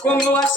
como a